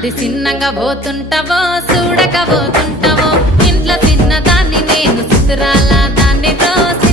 అది చిన్నగా పోతుంటావో చూడక పోతుంటావో ఇంట్లో చిన్నదాన్ని నేను సుతురాల దాన్ని రోజు